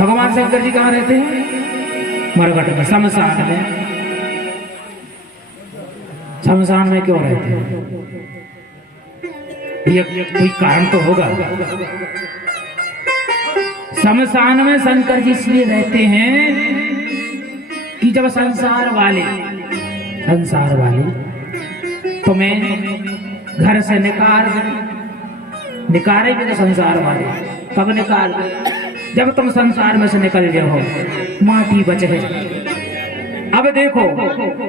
भगवान शंकर जी कहाँ रहते हैं? मरघट में, शमशान में। शमशान में क्यों रहते हैं? ये कोई कारण तो होगा। शमशान में शंकर जी इसलिए रहते हैं कि जब संसार वाले तुम्हें घर से निकालेंगे तो संसार वाले कब निकाल? जब तुम संसार में से निकल जाओ, माटी बचे। अब देखो,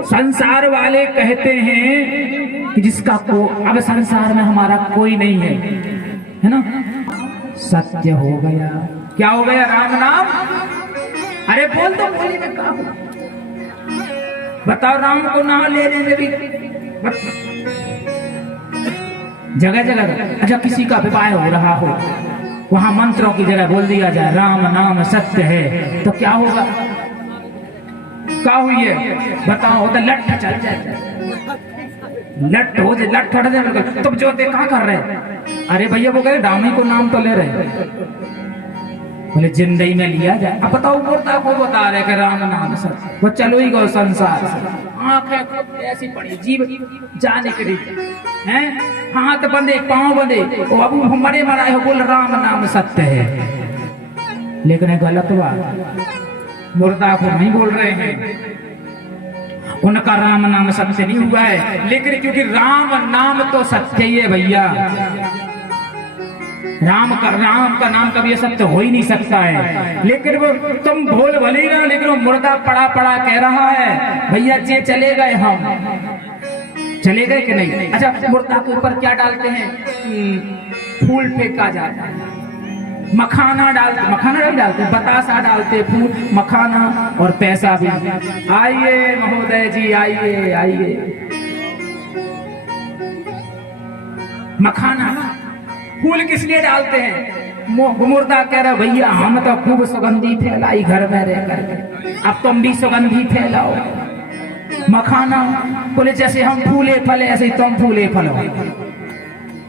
संसार वाले कहते हैं कि जिसका को अब संसार में हमारा कोई नहीं है ना? सत्य हो गया। क्या हो गया? राम नाम। अरे बोल दो, बोली में कहा बताओ। राम को नाम लेने में भी जगह जगह, अच्छा किसी का विवाह हो रहा हो, वहां मंत्रों की जगह बोल दिया जाए राम नाम सत्य है, तो क्या होगा? क्या हुई है बताओ? तो लठ चल जाए, लठ हो जाए, लठ हट जाए। तुम जो देखा कर रहे, अरे भैया वो कहे राम ही को नाम तो ले रहे, बोले जिंदगी में लिया जाए। अब बताओ, मुर्दा को बता रहे कि राम नाम सत्य, वो चलो ही गो संसार से। आंखें ऐसी पड़ी, जीव जाने के लिए हैं, हाथ बंधे, पांव बंधे, अब मरे मराए हो, बोल राम नाम सत्य है। लेकिन गलत बात, मुर्दा को नहीं बोल रहे हैं, उनका राम नाम सत्य नहीं हुआ है। लेकिन क्योंकि राम नाम तो सत्य ही है भैया, राम का नाम कभी सत्य हो ही नहीं सकता है। लेकिन वो तुम भूल भले ही ना, लेकिन वो मुर्दा पड़ा पड़ा कह रहा है भैया जे चले गए, हम चले गए कि नहीं? अच्छा, मुर्दा के ऊपर क्या डालते हैं? फूल फेंका जाता है, मखाना नहीं डालते, बतासा डालते, फूल, मखाना और पैसा भी। आइए महोदय जी, आइए आइए। मखाना फूल किस लिए डालते हैं? मुर्दा कह रहा भैया हम तो खूब सुगंधी फैलाई घर में रह करके, अब तुम भी सुगंधी फैलाओ। मखाना बोले जैसे हम फूले फले ऐसे तुम फूले फलो,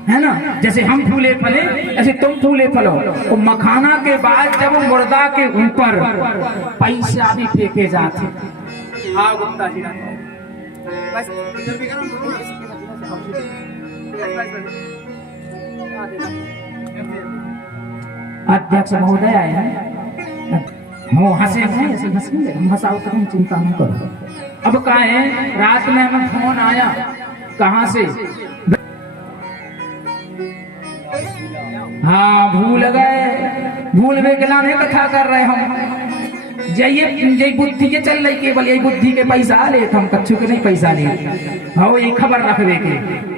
है ना? जैसे हम फूले फले ऐसे तुम फूले फलो। तो मखाना के बाद जब मुर्दा के ऊपर पैसा भी फेंके जाते। हाँ गुप्ता जी, अध्यक्ष महोदय आए हैं, वो हंसे हैं, ऐसे हंसेंगे, हम हंसाओ तो हम चिंता नहीं करो। अब कहा है, रात में हमें फोन आया, कहाँ से? हाँ भूल गए के नाम है कथा कर रहे हम। यही बुद्धि के चल रही, केवल यही बुद्धि के पैसा ले, हम कच्छु के नहीं पैसा ले। हाँ ये खबर रखवे के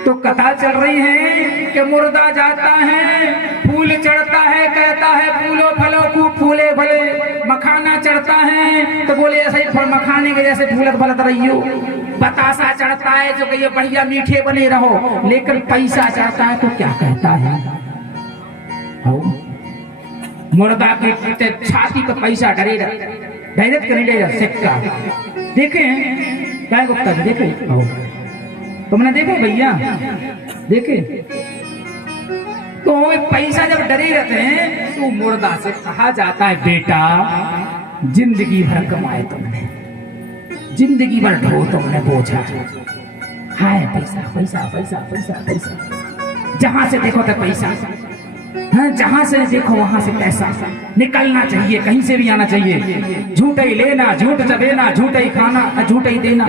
तो कथा चल रही है कि मुर्दा जाता है, फूल चढ़ता है, कहता है फूलो फलो खूब फूले भले। मखाना चढ़ता है तो बोले ऐसे ही मखाने के जैसे फूलत फलत रहियो। बतासा चढ़ता है जो कहिए बढ़िया मीठे बने रहो। लेकिन पैसा चढ़ता है तो क्या कहता है? मुर्दा के छाती पर पैसा डायरेक्ट कर ले सिक्का। देखे क्या गुप्ता जी? देखे तुमने देखे भैया? देखे तो पैसा जब डरे रहते हैं तो मुर्दा से कहा जाता है बेटा जिंदगी भर कमाए तुमने, जिंदगी भर ढो तुमने बोझा, हाय पैसा पैसा पैसा पैसा पैसा, जहां से देखो तो पैसा, हाँ जहां से देखो वहां से पैसा निकलना चाहिए, कहीं से भी आना चाहिए। झूठ ही लेना, झूठ चबेना, झूठ ही खाना, झूठ ही देना,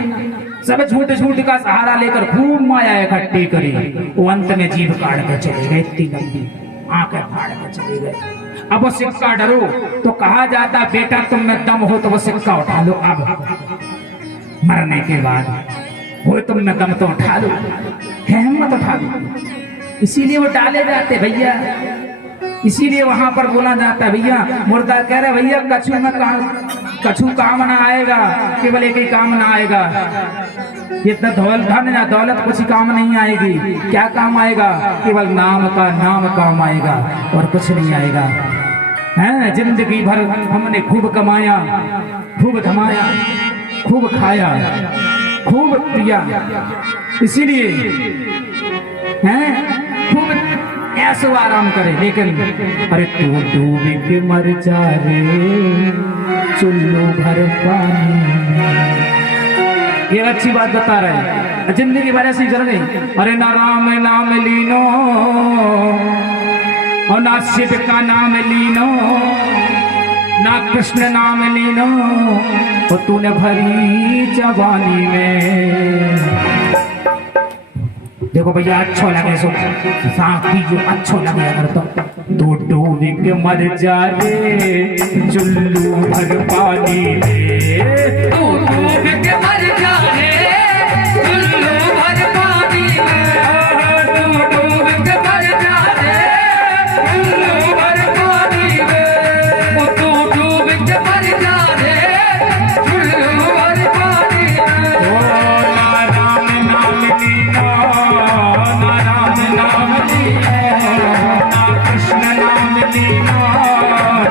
सब झूठ का सहारा लेकर खूब माया इकट्ठी करी। वो अंत में जीभ काट कर चले गए, इतनी लंबी आंखें फाड़ कर चले गए। अब वो सिक्का डरो तो कहा जाता बेटा तुम में दम हो तो वो सिक्का उठा लो। अब मरने के बाद वो तुम में दम तो उठा लो, हिम्मत उठा लो। इसीलिए वो डाले जाते भैया, इसीलिए वहां पर बोला जाता है भैया। मुर्दा कह रहे भैया कछु काम ना आएगा, केवल एक ही काम ना आएगा, ये धन या दौलत कुछ काम नहीं आएगी। क्या काम आएगा? केवल नाम काम आएगा और कुछ नहीं आएगा। है जिंदगी भर हमने खूब कमाया, खूब धमाया, खूब खाया, खूब पिया, इसीलिए हैं खूब ऐसो आराम करे। लेकिन अरे तू डूब के मर जा रे चुल्लू भर पानी। ये अच्छी बात बता रहे हैं, जिंदगी भर ऐसी चल गई। अरे ना राम नाम लीनो और ना शिव का नाम लीनो, ना कृष्ण नाम लीनो, और तूने भरी जवानी में। देखो भैया अच्छो लगे सो साथ जो अच्छो लगे अगर तो डूब के मर जा रे चुल्लू भर पानी में। तू डूब के मर जा रे चुल्लू भर पानी में। तू डूब के मर जा रे चुल्लू भर पानी में। तू डूब के मर जा रे चुल्लू भर पानी में। ओ ना राम नाम लीना, ना राम नाम लीना, ना कृष्ण नाम लीना,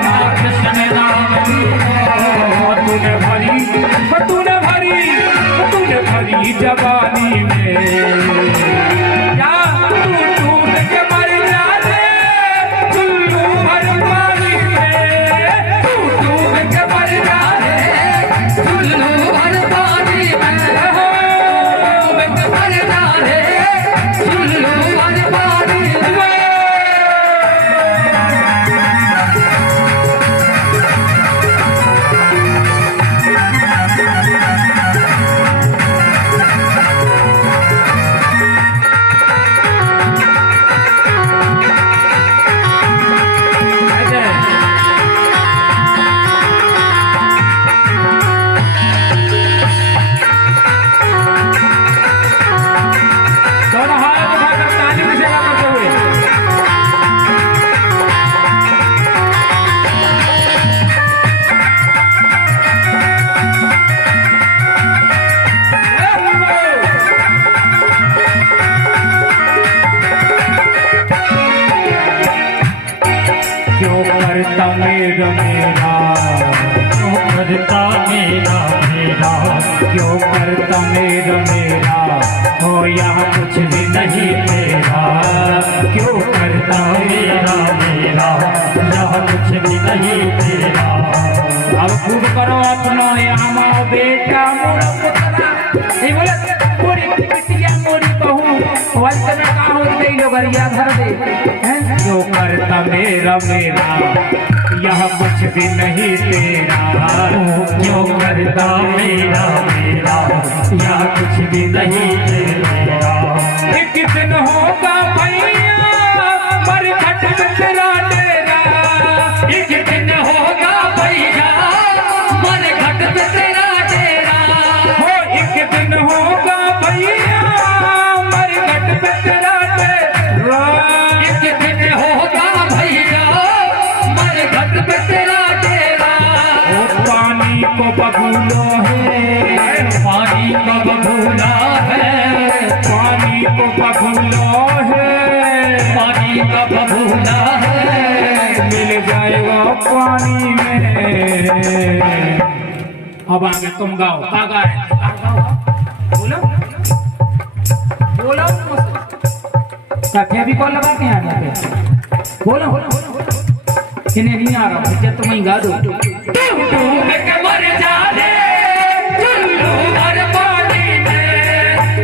ना कृष्ण नाम लीना। तूने भरी जवानी में। या तू डूब के मर जा रे चुल्लू भर पानी में। तू डूब के मर जा रे चुल्लू भर पानी में। डूब के मर जा रे चुल्लू भर पानी में। क्यों करता मेरा मेरा, क्यों करता मेरा मेरा, क्यों करता मेरा मेरा, हो यहाँ कुछ भी नहीं तेरा। क्यों करता मेरा मेरा, यहाँ कुछ भी नहीं तेरा। अब खूब करो अपना यहाँ बेटा मोरा पुतरा। ये बोले मोरी पिटिया मोरी कहूँ वंश में कहाँ गई लो गरिया धर दे। क्यों करता मेरा मेरा, यह कुछ भी नहीं तेरा। क्यों करता मेरा मेरा, यह कुछ भी नहीं तेरा। एक दिन होगा भैया मरघट में तेरा डेरा। एक दिन होगा भैया मरघट पे तेरा डेरा। हो एक दिन होगा भैया मरघट पे तेरा डेरा। एक दिन होगा भैया मरघट पे तेरा डेरा। ओ पानी को बबूलो है, पानी का बबूला है। पानी को बबूलो है, पानी का बबूला है। मिल जाएगा पानी में। अब आगे तुम गाओ, का गाए? बोलो बोलो, क्या फेविकॉल लगा के आ जाते? बोलो इन्हें नहीं आ रहा, जब तुम ही गा दो। डूब के मर जा रे चुल्लू भर पानी में।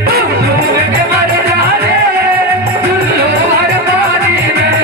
डूब के मर जा रे चुल्लू भर पानी में।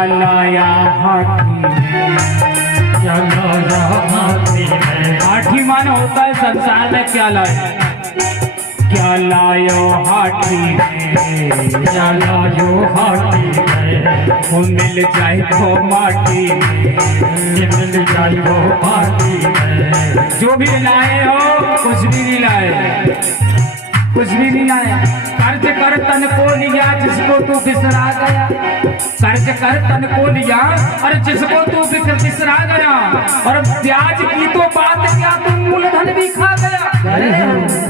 क्या लाया हाथी में, क्या लाया हाथी में, हाथी माने होता है संसार में क्या लाए, क्या लायो हाथी में, क्या लायो हाथी में, वो मिल जाए तो माटी में, ये मिल जाए वो माटी में। जो भी लाए हो कुछ भी नहीं लाए, कुछ भी नहीं लाए। कर्ज कर तन को लिया जिसको तू बिसरा गया, कर्ज कर तन को लिया और जिसको तू बिसरा गया, और ब्याज की तो बात क्या तू मूलधन भी खा गया,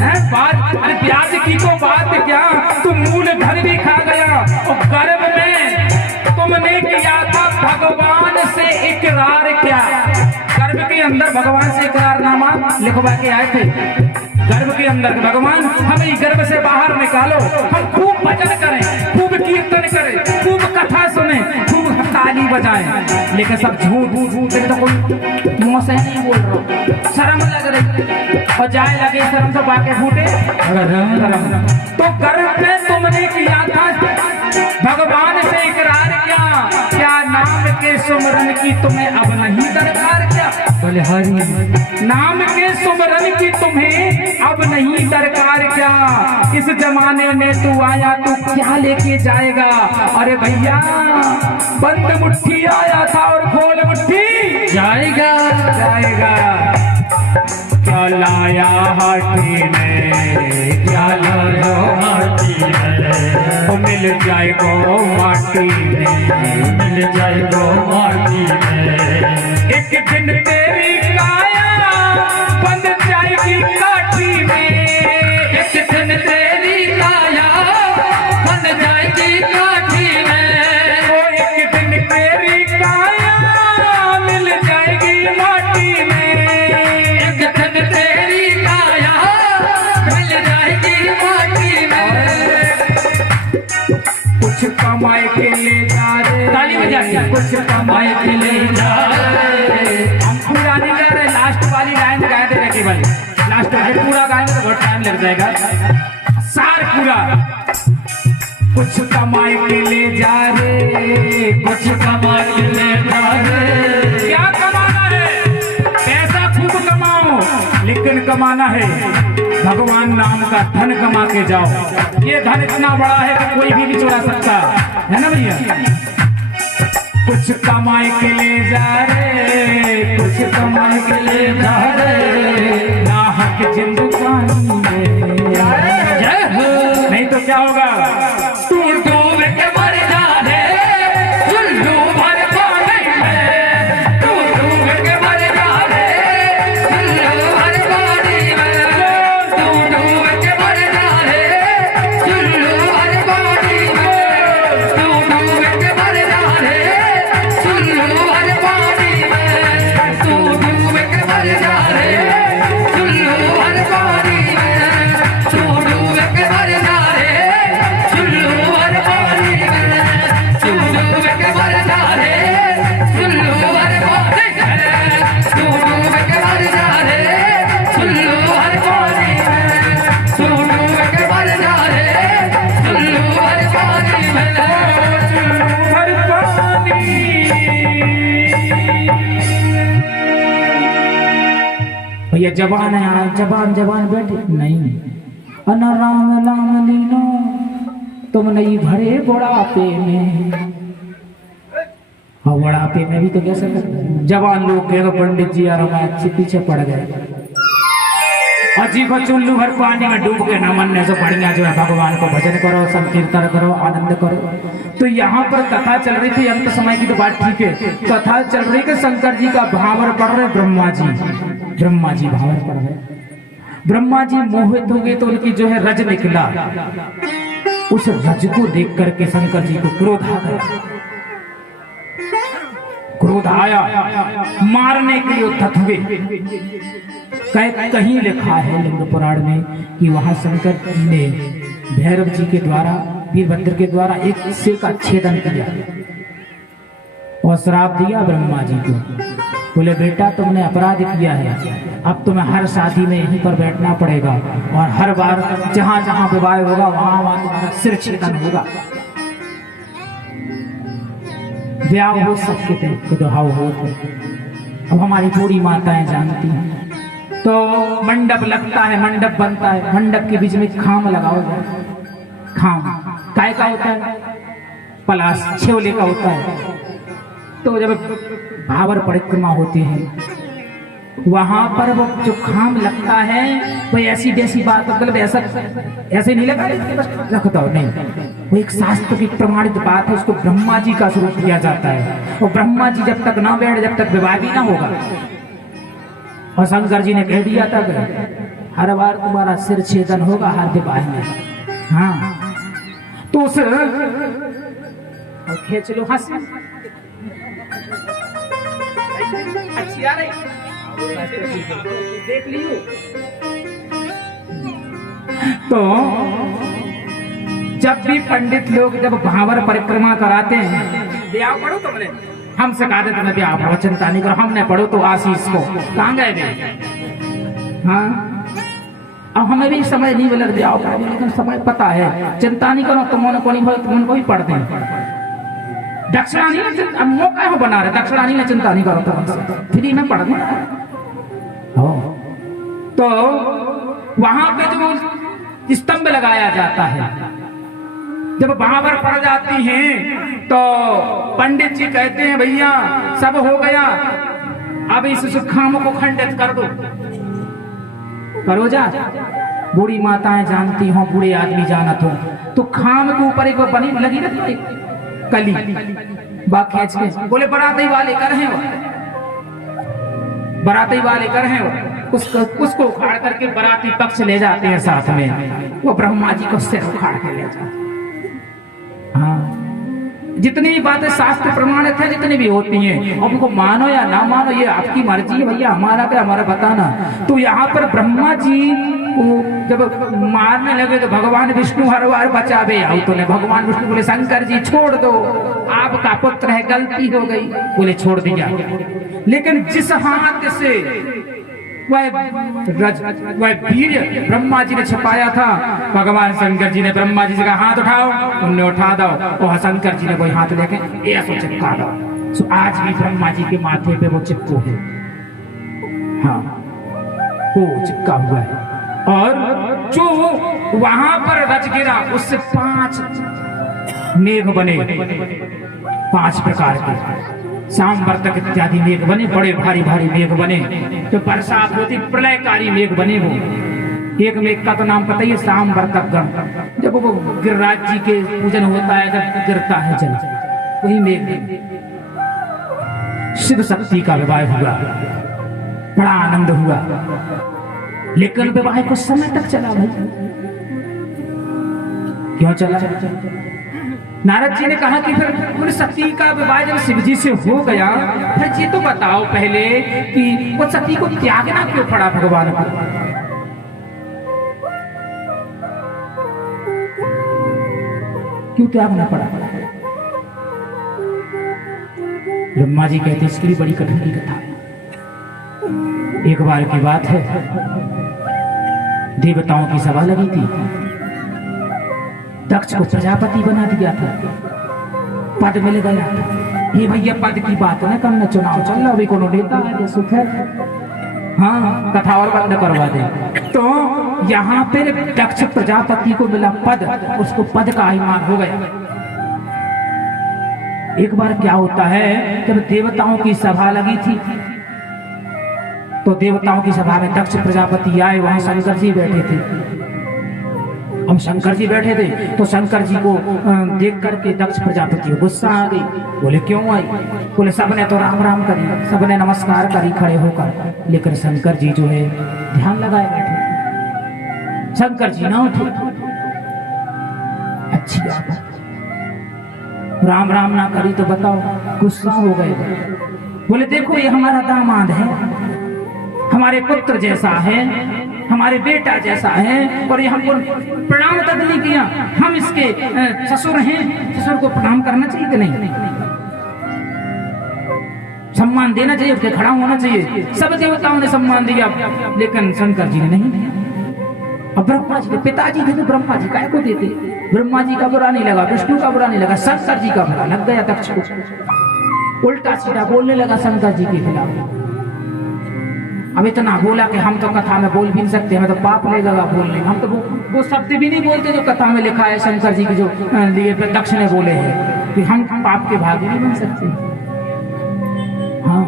है बात, अरे ब्याज की तो बात क्या तू मूलधन भी खा गया। और गर्भ में तुमने किया था भगवान से इकरार, क्या गर्भ के अंदर भगवान से इकरारनामा लिखवा के आए थे, गर्भ के अंदर भगवान हमें गर्भ से बाहर निकालो, हम खूब भजन करें, खूब कीर्तन करें, खूब कथा सुने, खूब ताली बजाएं, लेकिन सब झूठ तो कोई मुंह से नहीं बोल रहा, शर्म लग रही और जाए लगे शर्म से बाके फूटे शर्म। तो गर्भ में तुमने किया था भगवान से इकरार, क्या नाम के सुमरन की तुम्हें अब नहीं दरकार, क्या बोले हरि नाम के सुमरन की तुम्हें अब नहीं दरकार, क्या इस जमाने में तू आया तू क्या लेके जाएगा। अरे भैया बंद मुट्ठी आया था और खोल मुट्ठी जाएगा, जाएगा। क्या लाया हाथी में, क्या लाया हाथी में, वो मिल जाएगा माटी में, मिल जाए वो माटी में। एक दिन तेरी काया बन जाएगी काठी में, एक दिन तेरी काया बन जाएगी काठी में, वो एक दिन तेरी काया मिल जाएगी माटी में, एक दिन तेरी काया मिल जाएगी माटी में। कुछ कमाए के ले जा रे, ताली बजा के, कुछ कमाए के ले जा रे। हम पूरा नहीं गा रहे, लास्ट वाली लाइन गा दे रहे केवल, लास्ट वाली पूरा गाएंगे तो बहुत टाइम लग जाएगा, सार पूरा। कुछ कमाए के ले जा रे, कुछ कमा के ले जा रे, क्या कमाना है, पैसा खूब कमाओ, लेकिन कमाना है भगवान नाम का धन कमा के जाओ। ये धन इतना बड़ा है कि कोई भी चुरा सकता है ना भैया। कुछ कमाए के ले जा रे, कुछ कमाए के ले जा रे, नाहक जिंदगानी में, जय हो। नहीं तो क्या होगा, तू डूब के मर जा रे, उल्लू भर पानी में, तू डूब के मर जा रे, उल्लू भर पानी में, तू डूब के मर जा रे, उल्लू भर पानी में, तू डूब के मर जा रे, उल्लू भर पानी में, तू डूब के मर जा रे, उल्लू भर पानी में, तू डूब के मर जा रे, उल्लू भर पानी में, तू डूब के मर जा रे, उल्लू भर पानी में, तू डूब के मर जा रे, उल्लू भर पानी में, तू डूब के मर जा रे, उल्लू भर पानी में। हर पानी। भैया जवान है यहाँ, जवान जवान बैठे नहीं, अना राम राम लीनो तुम नहीं भरे बुढ़ापे में, हाँ बुढ़ापे में भी तो कैसे करते जवान लोग कहेगा पंडित जी यार हमारे अच्छे पीछे पड़ गए, अजी को चुल्लू भर पानी में डूब के न मरने से बढ़िया जो है भगवान को भजन करो, संकीर्तन करो, आनंद करो। तो यहाँ पर कथा चल रही थी, अंत समय की तो बात ठीक है, कथा चल रही कि शंकर जी का भावर पढ़ रहे ब्रह्मा जी, ब्रह्मा जी भावर पढ़ रहे, ब्रह्मा जी मोहित हो गए तो उनकी जो है रज निकला, उस रज को देख करके शंकर जी को क्रोध आ गया, क्रोध आया, मारने के लिए उद्धत हुए। कहीं लिखा है लिंग पुराण में कि वहां शंकर जी ने भैरव जी के द्वारा, वीरभद्र के द्वारा एक हिस्से का छेदन किया और श्राप दिया ब्रह्मा जी को, बोले बेटा तुमने अपराध किया है, अब तुम्हें हर शादी में यहीं पर बैठना पड़ेगा और हर बार जहां जहां विवाह होगा वहां वहां तुम्हारा सिर छेदन होगा। ब्याह हो सबके थे दुहाव होते। अब हमारी बूढ़ी माताएं जानती हैं, तो मंडप लगता है, मंडप बनता है, मंडप के बीच में खाम लगाओ जाए। खाम काय का होता है? पलाश छेवले का होता है। तो जब भावर परिक्रमा होती है वहां पर वो जो खाम लगता है वो ऐसी जैसी बात, मतलब ऐसे नहीं लगा बस रख दो, नहीं, वो एक शास्त्र की प्रमाणित बात है। उसको ब्रह्मा जी का स्वरूप दिया जाता है और ब्रह्मा जी जब तक ना बैठ जब तक विवाह भी ना होगा। और शंकर जी ने कह दिया था कि हर बार तुम्हारा सिर छेदन होगा हर विवाह में। हाँ, तो उस खींच लो हंसी अच्छी आ रही, देख लियो। तो जब भी पंडित लोग जब भावर परिक्रमा कराते हैं, ब्याह पढ़ो तुमने, हम सिखा देते हैं ब्याह पढ़ो, चिंता नहीं करो, हमने पढ़ो तो आशीष को कहाँ गए थे। हाँ, अब हमें भी समय नहीं मिला ब्याह पढ़ो, लेकिन समय पता है, चिंता नहीं करो, तुमको ही पढ़ते हैं। दक्षिणा नहीं, अब मौका हो बना रहे, दक्षिणा नहीं, चिंता नहीं करो, तो फ्री में पढ़ तो वहां पे जो स्तंभ लगाया जाता है, जब भावर पड़ जाती हैं तो पंडित जी कहते हैं भैया सब हो गया, अब इस खाम को खंडित कर दो, करो जा। बूढ़ी माताएं जानती हो, बूढ़े आदमी जानत हो, तो खाम के ऊपर एक बनी लगी रहती कली, बात खींच के बोले बराती वाले कर हैं, बराती वाले कर हैं, उसको उखाड़ करके बराती पक्ष ले जाते हैं साथ में, वो ब्रह्मा जी को सिर उखाड़ के ले जाते हैं। हाँ, जितनी भी बातें शास्त्र प्रमाणित है, जितनी भी होती हैं, अब उनको मानो या ना मानो ये आपकी मर्जी है भैया, हमारा क्या, हमारा बताना। तो यहाँ पर ब्रह्मा जी जब मारने लगे तो भगवान विष्णु हर बार बचावे आओ, तो भगवान विष्णु बोले शंकर जी छोड़ दो, आपका पुत्र है, गलती हो गई, बोले छोड़ दिया। लेकिन जिस हाथ से वह वीर ब्रह्मा जी ने छिपाया था, भगवान शंकर जी ने ब्रह्मा जी से कहा हाथ उठाओ, उन्हें उठा दो, और शंकर जी ने कोई हाथ लेके ऐसा चिपका दो। तो आज भी ब्रह्मा जी के माथे पे वो चिपको है, हाँ वो चिपका हुआ है। और जो वहां पर रच गिरा उससे 5 मेघ बने, 5 प्रकार के शाम वर्तक इत्यादि मेघ बने, बड़े भारी भारी मेघ बने, जो बरसात होती प्रलयकारी मेघ बने। वो एक मेघ का तो नाम पता ही है, शाम वर्तक गण, जब वो गिरिराज जी के पूजन होता है, जब गिरता है जल, वही मेघ। शिव शक्ति का विवाह हुआ, बड़ा आनंद हुआ, लेकिन विवाह कुछ समय तक चला भाई। क्यों चला? नारद जी ने कहा कि फिर उन सती का विवाह जब शिव जी से हो गया, फिर ये तो बताओ पहले कि वो सती को त्यागना क्यों पड़ा भगवान को? क्यों त्यागना पड़ा? ब्रह्मा जी कहते इसके लिए बड़ी कठिन की कथा है। एक बार की बात है, देवताओं की सभा लगी थी, दक्ष को प्रजापति बना दिया था, पद मिल गया था। ये भैया पद की बात न करना, चुनाव चल रहा, अभी कोनो नेता है सुख है, हाँ कथा और बंद करवा दे। तो यहाँ पे दक्ष प्रजापति को मिला पद, उसको पद का अभिमान हो गया। एक बार क्या होता है, जब देवताओं की सभा लगी थी, तो देवताओं की सभा में दक्ष प्रजापति आए, वहां शंकर जी बैठे थे। हम शंकर जी बैठे थे तो शंकर जी को देख करके दक्ष प्रजापति को गुस्सा आ गई। बोले क्यों आई? बोले सबने तो राम राम करी, सबने नमस्कार करी खड़े होकर, लेकिन शंकर जी जो है ध्यान लगाए बैठे, शंकर जी ना उठे। अच्छी बात, राम राम ना करी तो बताओ, गुस्सा हो गए। बोले देखो ये हमारा दामाद है, हमारे पुत्र जैसा है, हमारे बेटा जैसा है, और ये हमको प्रणाम तक नहीं किया। हम इसके ससुर हैं, ससुर को प्रणाम करना चाहिए कि नहीं? सम्मान देना चाहिए, उसके खड़ा होना चाहिए। सब देवताओं ने सम्मान दिया, लेकिन शंकर जी ने नहीं दिया। अब ब्रह्मा जी के पिताजी थे तो ब्रह्मा जी काय को देते? ब्रह्मा जी का बुरा नहीं लगा, विष्णु का बुरा नहीं लगा, शंकर जी का बुरा लग गया दक्ष को। उल्टा सीधा बोलने लगा शंकर जी के खिलाफ। अब इतना बोला कि हम तो कथा में बोल भी नहीं सकते, हमें तो पाप लगेगा बोलने, हम तो वो शब्द भी नहीं बोलते जो कथा में लिखा है शंकर जी की जो लिए दक्ष ने बोले हैं कि हम पाप के भागी नहीं बन सकते। हाँ,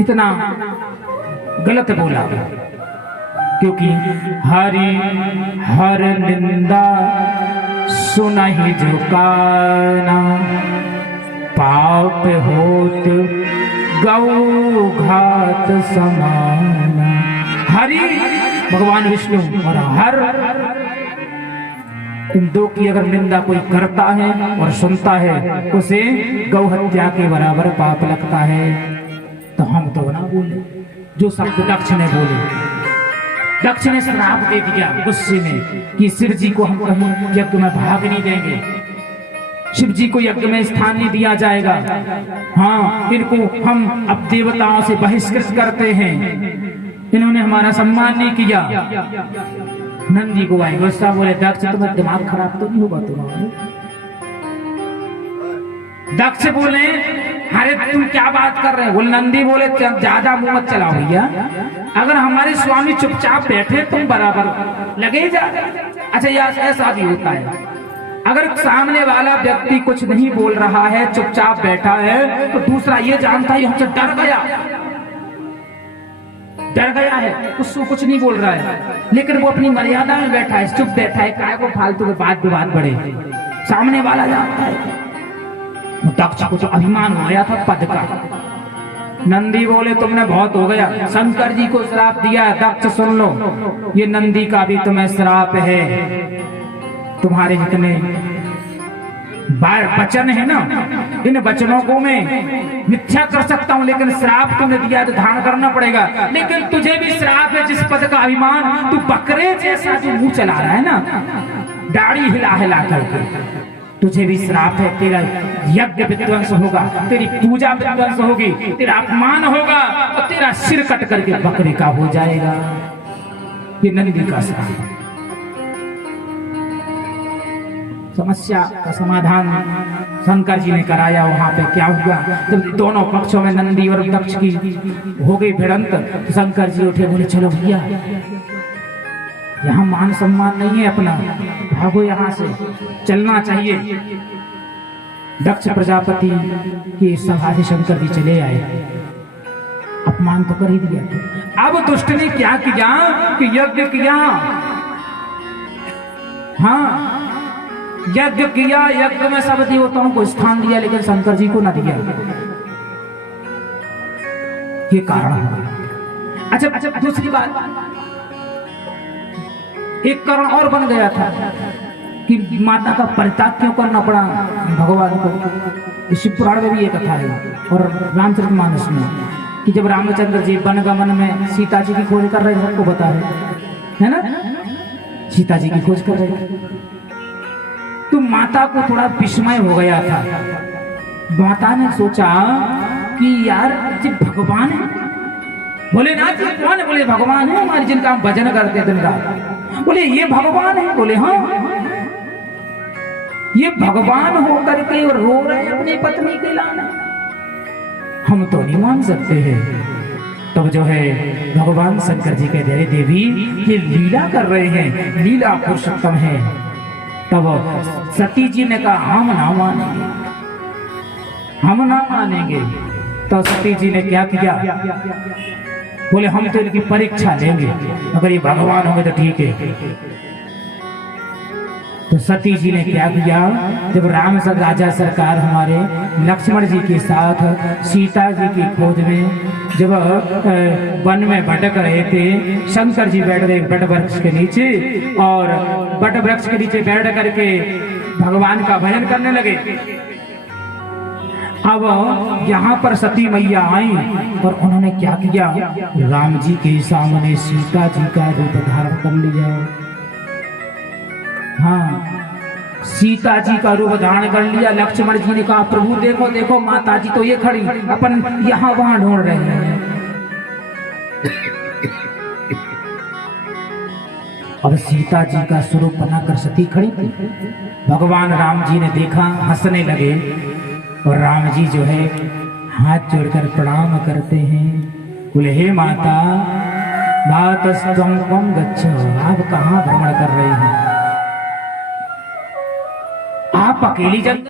इतना गलत बोला क्योंकि हरि हर निंदा सुनहि जो काना, पाप होत गौ घात समाना। हरि भगवान विष्णु और हर, इन दो की अगर निंदा कोई करता है और सुनता है उसे गौ हत्या के बराबर पाप लगता है। तो हम तो ना बोले जो शब्द दक्ष ने बोले। दक्ष ने श्राप दे दिया गुस्से में कि शिव जी को हम कहीं यज्ञ में भाग नहीं देंगे, शिव जी को यज्ञ में स्थान नहीं दिया जाएगा। हाँ, इनको हम अब देवताओं से बहिष्कृत करते हैं, इन्होंने हमारा सम्मान नहीं किया। नंदी को आए गुस्सा, बोले दक्ष तुम्हारा दिमाग खराब तो नहीं होगा तुम्हारा? दक्ष बोले अरे तुम क्या बात कर रहे हो? नंदी बोले ज्यादा मुंह मत चलाओ भैया, अगर हमारे स्वामी चुपचाप बैठे तुम बराबर लगे जा। अच्छा, ऐसा भी होता है, अगर सामने वाला व्यक्ति कुछ नहीं बोल रहा है, चुपचाप बैठा है, तो दूसरा ये जानता है हमसे डर गया है, उसको कुछ नहीं बोल रहा है, लेकिन वो अपनी मर्यादा में बैठा है, चुप बैठा है, काय को फालतू के बात विवाद बढ़े। सामने वाला जानता है। दक्ष को तो अभिमान हो गया था पद का। नंदी बोले तुमने बहुत हो गया, शंकर जी को श्राप दिया है, दक्ष सुन लो, ये नंदी का भी तुम्हें श्राप है। तुम्हारे जितने वचन है ना, इन वचनों को मैं मिथ्या कर सकता हूं, लेकिन श्राप तुमने दिया तो धारण करना पड़ेगा। लेकिन तुझे भी श्राप है, जिस पद का अभिमान, तू बकरे जैसा जो मुंह चला रहा है ना, दाढ़ी हिला हिला करके, तुझे भी श्राप है। तेरा यज्ञ विध्वंस होगा, तेरी पूजा विध्वंस होगी, तेरा अपमान होगा और तेरा सिर कट करके बकरे का हो जाएगा। ये नंदी का श्राप। समस्या का समाधान शंकर जी ने कराया। वहां पे क्या हुआ, जब दोनों पक्षों में नंदी और दक्ष की हो गई भिड़ंत, तो शंकर जी उठे, बोले चलो भैया, यहाँ मान सम्मान नहीं है अपना, भागो यहाँ से, चलना चाहिए। दक्ष प्रजापति की सभा से शंकर जी चले आए, अपमान तो कर ही दिया। अब दुष्ट ने क्या किया कि यज्ञ किया, हाँ यज्ञ किया, यज्ञ में सब देवताओं को स्थान दिया, लेकिन शंकर जी को ना दिया। ये कारण है। अच्छा, दूसरी बात, एक कारण और बन गया था कि माता का परित्याग क्यों करना पड़ा भगवान को। शिव पुराण में भी ये कथा है और रामचरितमानस में, कि जब रामचंद्र जी वनगमन में सीता जी की खोज कर रहे थे, सबको बता रहे है ना, सीता जी की खोज कर रहे थे, तो माता को थोड़ा विस्मय हो गया था। माता ने सोचा कि यार जब भगवान है, भोलेनाथ जी कौन है? बोले भगवान है हमारे, जिनका हम भजन करते दिन रात। बोले ये भगवान है? बोले हाँ, ये भगवान होकर के और रो रहे हैं अपनी पत्नी के लाने, हम तो नहीं मान सकते हैं। तब जो है भगवान शंकर जी कह रहे, देवी ये लीला कर रहे हैं, लीला पुरुषोत्तम है। तब सती जी ने कहा हम ना मानेंगे, हम ना मानेंगे। तो सती जी ने क्या किया, बोले हम तो इनकी परीक्षा लेंगे, अगर ये भगवान होंगे तो ठीक है। तो सती जी ने क्या किया, जब राम राजा सरकार हमारे लक्ष्मण जी के साथ सीता जी की खोज में जब वन में भटक रहे थे, शंकर जी बैठ गए बट वृक्ष के नीचे, और बट वृक्ष के नीचे बैठ करके भगवान का भजन करने लगे। अब यहाँ पर सती मैया आई और उन्होंने क्या किया, राम जी के सामने सीता जी का रूप धारण कर लिया। हाँ, सीता जी का रूप धारण कर लिया। लक्ष्मण जी ने कहा प्रभु देखो देखो माता जी तो ये खड़ी, अपन यहाँ वहां ढूंढ रहे हैं। अब सीता जी का स्वरूप बनाकर सती खड़ी थी। भगवान राम जी ने देखा, हंसने लगे, और राम जी जो है हाथ जोड़कर प्रणाम करते हैं। बोले हे माता मातस्त्वं त्वं गच्छ, आप कहाँ भ्रमण कर रहे हैं? आप अकेली जंगल